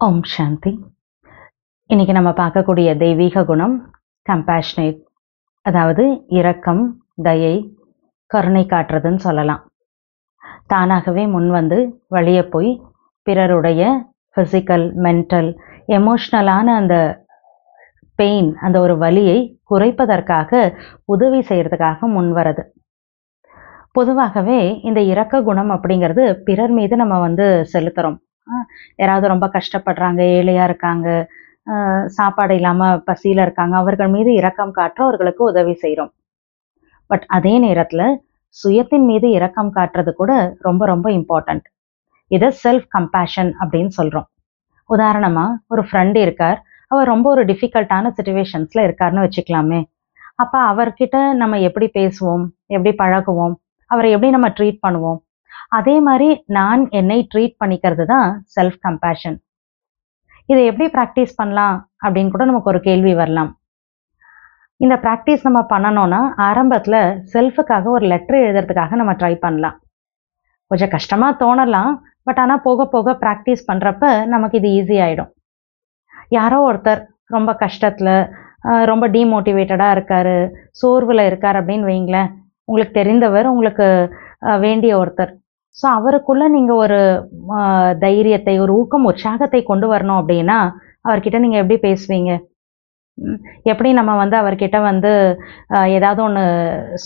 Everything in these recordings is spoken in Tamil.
ஓம் சாந்தி இன்னைக்கு நம்ம பார்க்கக்கூடிய தெய்வீக குணம் கம்பேஷனேட் அதாவது இரக்கம் தயை கருணை காட்டுறதுன்னு சொல்லலாம். தானாகவே முன் வந்து வழியே போய் பிறருடைய ஃபிசிக்கல் மென்டல் எமோஷ்னலான அந்த பெயின் அந்த ஒரு வலியை குறைப்பதற்காக உதவி செய்கிறதுக்காக முன் வரது. பொதுவாகவே இந்த இரக்க குணம் அப்படிங்கிறது பிறர் மீது நம்ம வந்து செலுத்துகிறோம் யாராவது ரொம்ப கஷ்டப்படுறாங்க ஏழையாக இருக்காங்க சாப்பாடு இல்லாமல் பசியில் இருக்காங்க அவர்கள் மீது இரக்கம் காற்ற அவர்களுக்கு உதவி செய்கிறோம் பட் அதே நேரத்தில் சுயத்தின் மீது இரக்கம் காட்டுறது கூட ரொம்ப ரொம்ப இம்பார்ட்டண்ட் இதை செல்ஃப் கம்பேஷன் அப்படின்னு சொல்கிறோம் உதாரணமாக ஒரு ஃப்ரெண்டு இருக்கார் அவர் ரொம்ப ஒரு டிஃபிகல்ட்டான சுச்சுவேஷன்ஸில் இருக்காருன்னு வச்சுக்கலாமே. அப்போ அவர்கிட்ட நம்ம எப்படி பேசுவோம் எப்படி பழகுவோம் அவரை எப்படி நம்ம ட்ரீட் பண்ணுவோம் அதே மாதிரி நான் என்னை ட்ரீட் பண்ணிக்கிறது தான் செல்ஃப் கம்பேஷன் இதை எப்படி ப்ராக்டிஸ் பண்ணலாம் அப்படின்னு கூட நமக்கு ஒரு கேள்வி வரலாம். இந்த ப்ராக்டிஸ் நம்ம பண்ணணும்னா ஆரம்பத்தில் செல்ஃபுக்காக ஒரு லெட்டர் எழுதுறதுக்காக நம்ம ட்ரை பண்ணலாம். கொஞ்சம் கஷ்டமாக தோணலாம் பட் ஆனால் போக போக ப்ராக்டிஸ் பண்ணுறப்ப நமக்கு இது ஈஸி ஆகிடும் யாரோ ஒருத்தர் ரொம்ப கஷ்டத்தில் ரொம்ப டீமோட்டிவேட்டடாக இருக்கார் சோர்வில் இருக்கார் அப்படின்னு வைங்களேன் உங்களுக்கு தெரிந்தவர் உங்களுக்கு வேண்டிய ஒருத்தர். ஸோ அவருக்குள்ளே நீங்கள் ஒரு தைரியத்தை ஒரு ஊக்கம் உற்சாகத்தை கொண்டு வரணும் அப்படின்னா அவர்கிட்ட நீங்கள் எப்படி பேசுவீங்க? எப்படி நம்ம வந்து அவர்கிட்ட வந்து ஏதாவது ஒன்று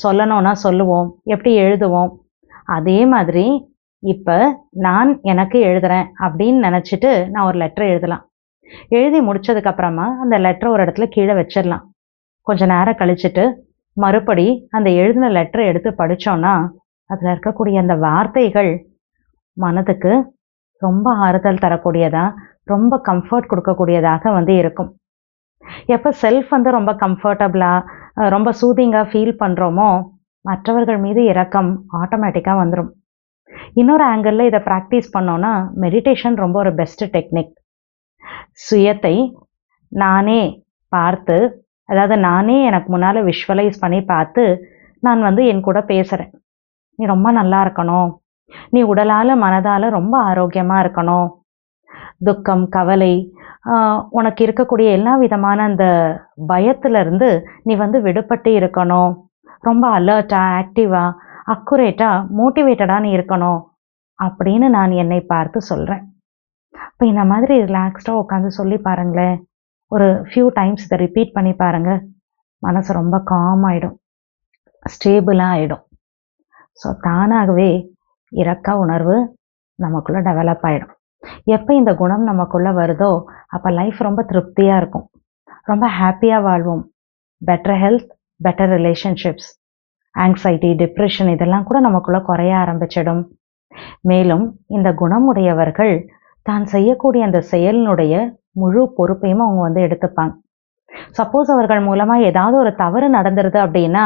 சொல்லணும்னா சொல்லுவோம். எப்படி எழுதுவோம்? அதே மாதிரி இப்போ நான் எனக்கு எழுதுகிறேன் அப்படின்னு நினச்சிட்டு நான் ஒரு லெட்டர் எழுதலாம். எழுதி முடிச்சதுக்கப்புறமா அந்த லெட்டரை ஒரு இடத்துல கீழே வச்சிடலாம். கொஞ்சம் நேரம் கழிச்சுட்டு மறுபடி அந்த எழுதின லெட்டரை எடுத்து படித்தோன்னா அதில் இருக்கக்கூடிய அந்த வார்த்தைகள் மனதுக்கு ரொம்ப ஆறுதல் தரக்கூடியதாக ரொம்ப கம்ஃபர்ட் கொடுக்கக்கூடியதாக வந்து இருக்கும். எப்போ செல்ஃப் வந்து ரொம்ப கம்ஃபர்டபுளாக ரொம்ப சூதிங்காக ஃபீல் பண்ணுறோமோ மற்றவர்கள் மீது இரக்கம் ஆட்டோமேட்டிக்காக வந்துடும் இன்னொரு ஆங்கிளில் இதை ப்ராக்டிஸ் பண்ணோன்னா மெடிடேஷன் ரொம்ப ஒரு பெஸ்ட்டு டெக்னிக் சுயத்தை நானே பார்த்து அதாவது நானே எனக்கு முன்னால் விஷுவலைஸ் பண்ணி பார்த்து நான் வந்து என் கூட பேசுகிறேன் நீ ரொம்ப நல்லா இருக்கணும். நீ உடலால் மனதால் ரொம்ப ஆரோக்கியமாக இருக்கணும். துக்கம் கவலை உனக்கு இருக்கக்கூடிய எல்லா விதமான அந்த பயத்திலிருந்து நீ வந்து விடுபட்டு இருக்கணும். ரொம்ப அலர்ட்டாக ஆக்டிவாக அக்குரேட்டாக மோட்டிவேட்டடாக நீ இருக்கணும் அப்படின்னு நான் என்னை பார்த்து சொல்கிறேன் இப்போ இந்த மாதிரி ரிலாக்ஸ்டாக உட்காந்து சொல்லி பாருங்களேன். ஒரு ஃபியூ டைம்ஸ் இதை ரிப்பீட் பண்ணி பாருங்கள் மனசு ரொம்ப காம் ஆகிடும் ஸ்டேபிளாக ஆகிடும் ஸோ தானாகவே இறக்க உணர்வு நமக்குள்ளே டெவலப் ஆகிடும் எப்போ இந்த குணம் நமக்குள்ளே வருதோ அப்போ லைஃப் ரொம்ப திருப்தியாக இருக்கும். ரொம்ப ஹாப்பியாக வாழ்வோம். Better health better relationships anxiety depression இதெல்லாம் கூட நமக்குள்ளே குறைய ஆரம்பிச்சிடும். மேலும் இந்த குணமுடையவர்கள் தான் செய்யக்கூடிய அந்த செயலினுடைய முழு பொறுப்பையும் அவங்க வந்து எடுத்துப்பாங்க. சப்போஸ் அவர்கள் மூலமாக ஏதாவது ஒரு தவறு நடந்துருது அப்படின்னா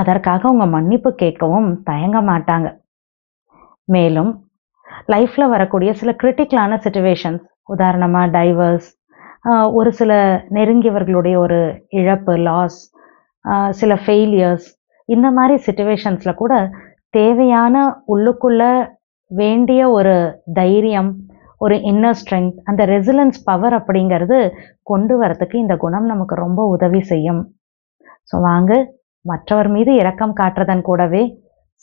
அதற்காக அவங்க மன்னிப்பு கேட்கவும் தயங்க மாட்டாங்க. மேலும் லைஃப்பில் வரக்கூடிய சில கிரிட்டிக்கலான சுச்சுவேஷன்ஸ் உதாரணமாக டைவர்ஸ் ஒரு சில நெருங்கியவர்களுடைய ஒரு இழப்பு லாஸ் சில ஃபெயிலியர்ஸ் இந்த மாதிரி சுச்சுவேஷன்ஸில் கூட தேவையான உள்ளுக்குள்ள வேண்டிய ஒரு தைரியம் ஒரு இன்னர் ஸ்ட்ரென்த் அந்த ரெசிலன்ஸ் பவர் அப்படிங்கிறது கொண்டு வரத்துக்கு இந்த குணம் நமக்கு ரொம்ப உதவி செய்யும். ஸோ வாங்க மற்றவர் மீது இரக்கம் காட்டுறதன் கூடவே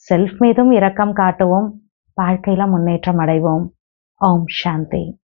செல்ஃப் மீதும் இரக்கம் காட்டுவோம். வாழ்க்கையில் முன்னேற்றம் அடைவோம். ஓம் சாந்தி.